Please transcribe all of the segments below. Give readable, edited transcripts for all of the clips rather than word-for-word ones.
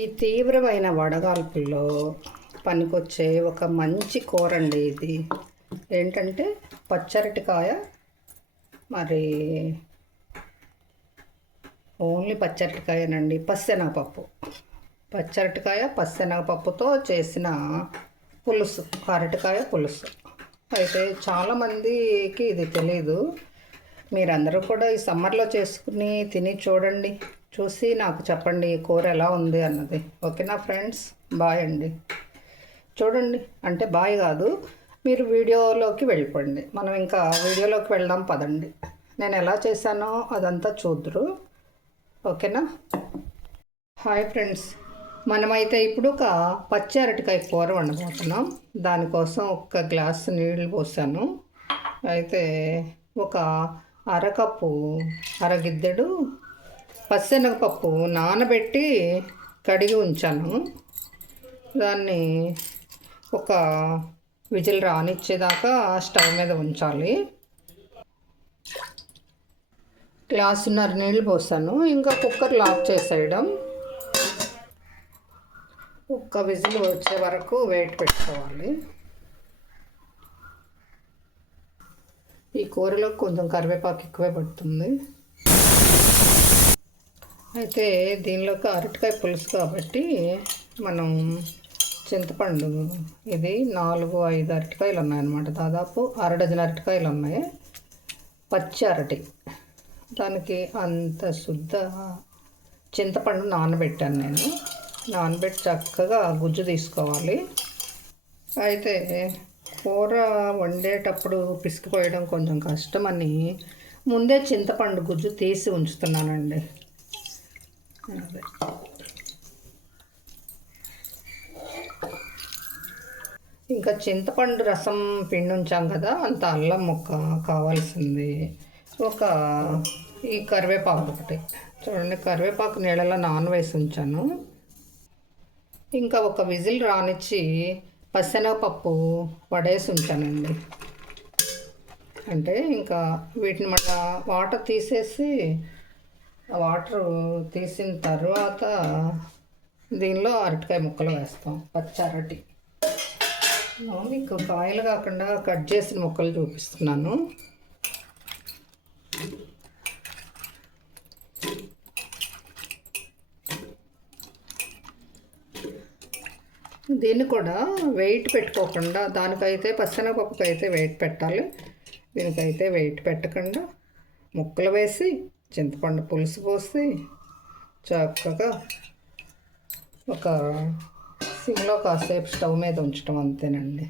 ఈ తీవ్రమైన వడగాల్పుల్లో పనికొచ్చే ఒక మంచి కూర అండి ఇది. ఏంటంటే పచ్చరటికాయ, మరి ఓన్లీ పచ్చరటికాయనండి, పచ్చెనగపప్పు. పచ్చరటికాయ పచ్చెనగపప్పుతో చేసిన పులుసు, అరటికాయ పులుసు. అయితే చాలామందికి ఇది తెలీదు. మీరందరూ కూడా ఈ సమ్మర్లో చేసుకుని తిని చూడండి, చూసి నాకు చెప్పండి ఈ కూర ఎలా ఉంది అన్నది. ఓకేనా ఫ్రెండ్స్, బాయ్ అండి. చూడండి, అంటే బాయ్ కాదు, మీరు వీడియోలోకి వెళ్ళిపోండి. మనం ఇంకా వీడియోలోకి వెళ్దాం పదండి. నేను ఎలా చేశానో అదంతా చూద్దరు. ఓకేనా. హాయ్ ఫ్రెండ్స్, మనమైతే ఇప్పుడు ఒక పచ్చి అరటికాయ కూర వండబోతున్నాం. దానికోసం ఒక గ్లాసు నీళ్ళు పోసాను. అయితే ఒక అరకప్పు, అరగిద్దెడు పచ్చెనగపప్పు నానబెట్టి కడిగి ఉంచాను. దాన్ని ఒక విజిల్ రానిచ్చేదాకా స్టవ్ మీద ఉంచాలి. గ్లాసున్నర నీళ్ళు పోసాను. ఇంకా కుక్కర్ లాక్ చేసేయడం. ఒక్క విజిల్ వచ్చే వరకు వెయిట్ పెట్టుకోవాలి. ఈ కూరలో కొంచెం కరివేపాకు ఎక్కువే పడుతుంది. అయితే దీనిలోకి అరటికాయ పులుసు కాబట్టి మనం చింతపండు, ఇది 4-5 అరటికాయలు ఉన్నాయన్నమాట. దాదాపు అరడజన అరటికాయలు ఉన్నాయి. పచ్చి అరటి, దానికి అంత శుద్ధ చింతపండు నానబెట్టాను నేను. నానబెట్టి చక్కగా గుజ్జు తీసుకోవాలి. అయితే కూర వండేటప్పుడు పిసికిపోయడం కొంచెం కష్టమని ముందే చింతపండు గుజ్జు తీసి ఉంచుతున్నానండి. అదే ఇంకా చింతపండు రసం పిండి ఉంచాం కదా, అంత అల్లం ముక్క కావాల్సింది. ఈ కరివేపాకు ఒకటి చూడండి, కరివేపాకు నీళ్ళలో నానవేసి ఉంచాను. ఇంకా ఒక విజిల్ రానిచ్చి పచ్చెనగపప్పు వడేసి ఉంచానండి. అంటే ఇంకా వీటిని మళ్ళీ వాటర్ తీసేసి, వాటర్ తీసిన తర్వాత దీనిలో అరటికాయ ముక్కలు వేస్తాం. పచ్చి అరటి మీకు కాయలు కాకుండా కట్ చేసిన ముక్కలు చూపిస్తున్నాను. దీన్ని కూడా వెయిట్ పెట్టుకోకుండా, దానికైతే పచ్చెనగపప్పుకి అయితే వెయిట్ పెట్టాలి, దీనికైతే వెయిట్ పెట్టకుండా ముక్కలు వేసి చింతపండు పులుసు పోసి చక్కగా ఒక సిమ్లో కాసేపు స్టవ్ మీద ఉంచడం, అంతేనండి.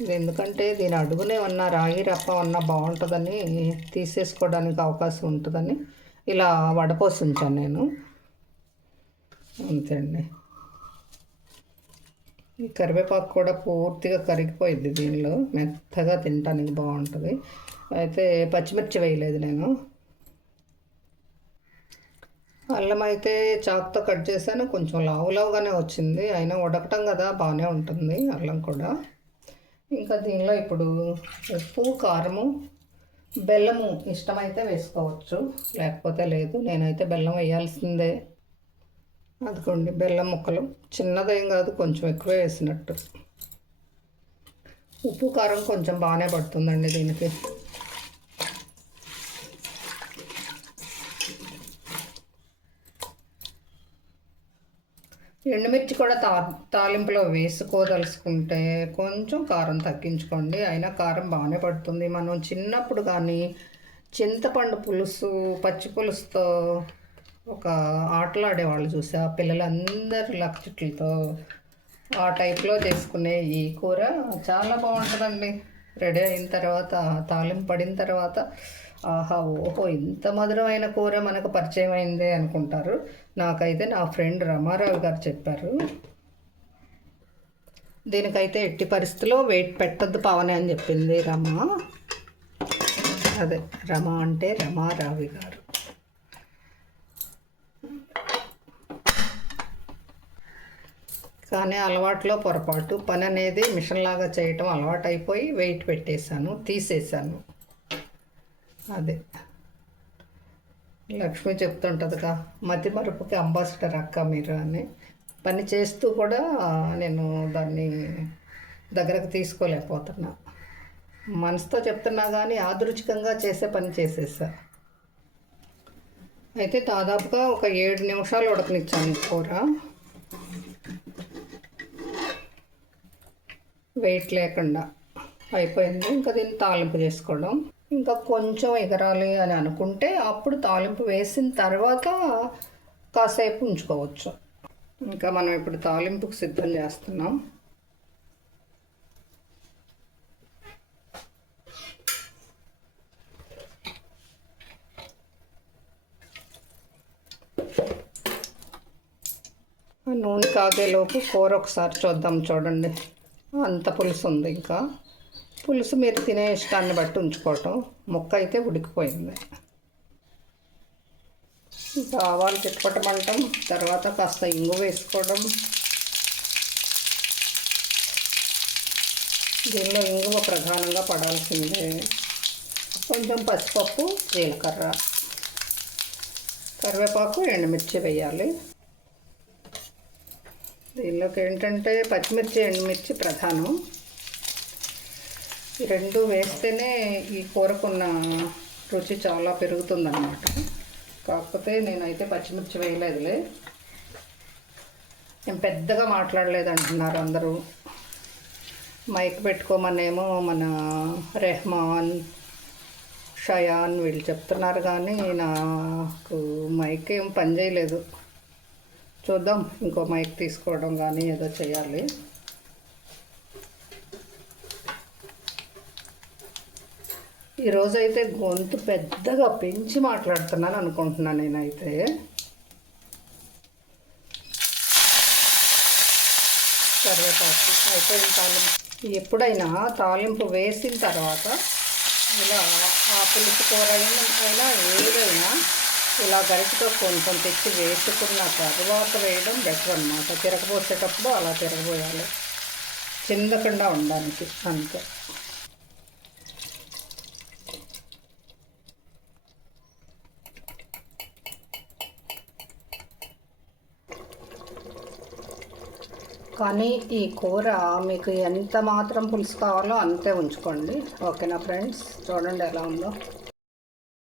ఇది ఎందుకంటే దీని అడుగునే ఉన్న రాగి రప్ప ఉన్న బాగుంటుందని, తీసేసుకోవడానికి అవకాశం ఉంటుందని ఇలా వడపోసి ఉంచాను నేను. అంతే అండి. ఈ కరివేపాకు కూడా పూర్తిగా కరిగిపోయింది దీనిలో, మెత్తగా తినడానికి బాగుంటుంది. అయితే పచ్చిమిర్చి వేయలేదు నేను. అల్లం అయితే చాకుతో కట్ చేశాను, కొంచెం లావుగానే వచ్చింది, అయినా ఉడకటం కదా బాగానే ఉంటుంది అల్లం కూడా. ఇంకా దీనిలో ఇప్పుడు ఉప్పు, కారము, బెల్లము ఇష్టమైతే వేసుకోవచ్చు, లేకపోతే లేదు. నేనైతే బెల్లం వేయాల్సిందే. అదిగోండి బెల్లం ముక్కలు, చిన్నదేం కాదు, కొంచెం ఎక్కువ వేసినట్టు. ఉప్పు కారం కొంచెం బాగానే పడుతుందండి దీనికి. ఎండుమిర్చి కూడా తాలింపులో వేసుకోదలుచుకుంటే కొంచెం కారం తగ్గించుకోండి, అయినా కారం బాగానే పడుతుంది. మనం చిన్నప్పుడు కానీ చింతపండు పులుసు, పచ్చి పులుసుతో ఒక ఆటలాడేవాళ్ళు చూసా, పిల్లలందరూ లక్షట్లతో, ఆ టైప్లో చేసుకునే ఈ కూర చాలా బాగుంటుందండి. రెడీ అయిన తర్వాత, తాలింపు పడిన తర్వాత, ఆహా ఓహో ఇంత మధురమైన కూర మనకు పరిచయం అయిందే అనుకుంటారు. నాకైతే నా ఫ్రెండ్ రమారావు గారు చెప్పారు. దీనికైతే ఎట్టి పరిస్థితిలో వెయిట్ పెట్టద్దు పావని అని చెప్పింది రమ. అదే రమ అంటే రమారావి గారు. కానీ అలవాట్లో పొరపాటు, పని అనేది మిషన్లాగా చేయటం అలవాటు అయిపోయి వెయిట్ పెట్టేశాను, తీసేసాను. అదే లక్ష్మి చెప్తుంటుందిగా మతి మరుపుకి అంబాసిడర్ అక్క మీరు అని. పని చేస్తూ కూడా నేను దాన్ని దగ్గరకు తీసుకోలేకపోతున్నా. మనసుతో చెప్తున్నా కానీ యాదృచ్ఛికంగా చేసే పని చేసేసా. అయితే దాదాపుగా ఒక 7 నిమిషాలు ఉడకనిచ్చాను కూర. వెయిట్ లేకుండా అయిపోయింది. ఇంకా దీన్ని తాలింపు చేసుకోవడం. ఇంకా కొంచెం ఎగరాలి అని అనుకుంటే అప్పుడు తాలింపు వేసిన తర్వాత కాసేపు ఉంచుకోవచ్చు. ఇంకా మనం ఇప్పుడు తాలింపుకు సిద్ధం చేస్తున్నాం. నూనె కాగేలోపు కూర ఒకసారి చూద్దాం. చూడండి, అంత పులుసు ఉంది. ఇంకా పులుసు మీరు తినే ఇష్టాన్ని బట్టి ఉంచుకోవటం. ముక్క అయితే ఉడికిపోయింది. ఇంకా ఆవాలు తిప్పటమంటాం. తర్వాత కాస్త ఇంగు వేసుకోవడం. దీనిలో ఇంగువ ప్రధానంగా పడాల్సిందే. కొంచెం పచ్చిపప్పు, జీలకర్ర, కరివేపాకు, ఎండుమిర్చి వేయాలి. దీనిలోకి ఏంటంటే పచ్చిమిర్చి, ఎండుమిర్చి ప్రధానం. ఈ రెండు వేస్తేనే ఈ కూరకున్న రుచి చాలా పెరుగుతుందన్నమాట. కాకపోతే నేనైతే పచ్చిమిర్చి వేయలేదులే. నేను పెద్దగా మాట్లాడలేదు అంటున్నారు అందరూ. మైక్ పెట్టుకోమనేమో మన రెహమాన్, షయాన్ వీళ్ళు చెప్తున్నారు కానీ నాకు మైక్ ఏం పనిచేయలేదు. చూద్దాం, ఇంకో మైక్ తీసుకోవడం కానీ ఏదో చేయాలి. ఈరోజైతే గొంతు పెద్దగా పెంచి మాట్లాడుతున్నాను అనుకుంటున్నాను నేనైతే. కరివేపాకు అయిపోయిన తాలింపు. ఎప్పుడైనా తాలింపు వేసిన తర్వాత ఇలా ఆ పులుసు కూర అయినా ఏదైనా ఇలా గరిటతో కొంచెం తెచ్చి వేసుకున్న తర్వాత వేయడం బెటర్ అన్నమాట. తిరగబోసేటప్పుడు అలా తిరగబోయాలి, చిందకుండా ఉండడానికి అంతే. కానీ ఈ కూర మీకు ఎంత మాత్రం పులుసు కావాలో అంతే ఉంచుకోండి. ఓకేనా ఫ్రెండ్స్? చూడండి ఎలా ఉందో.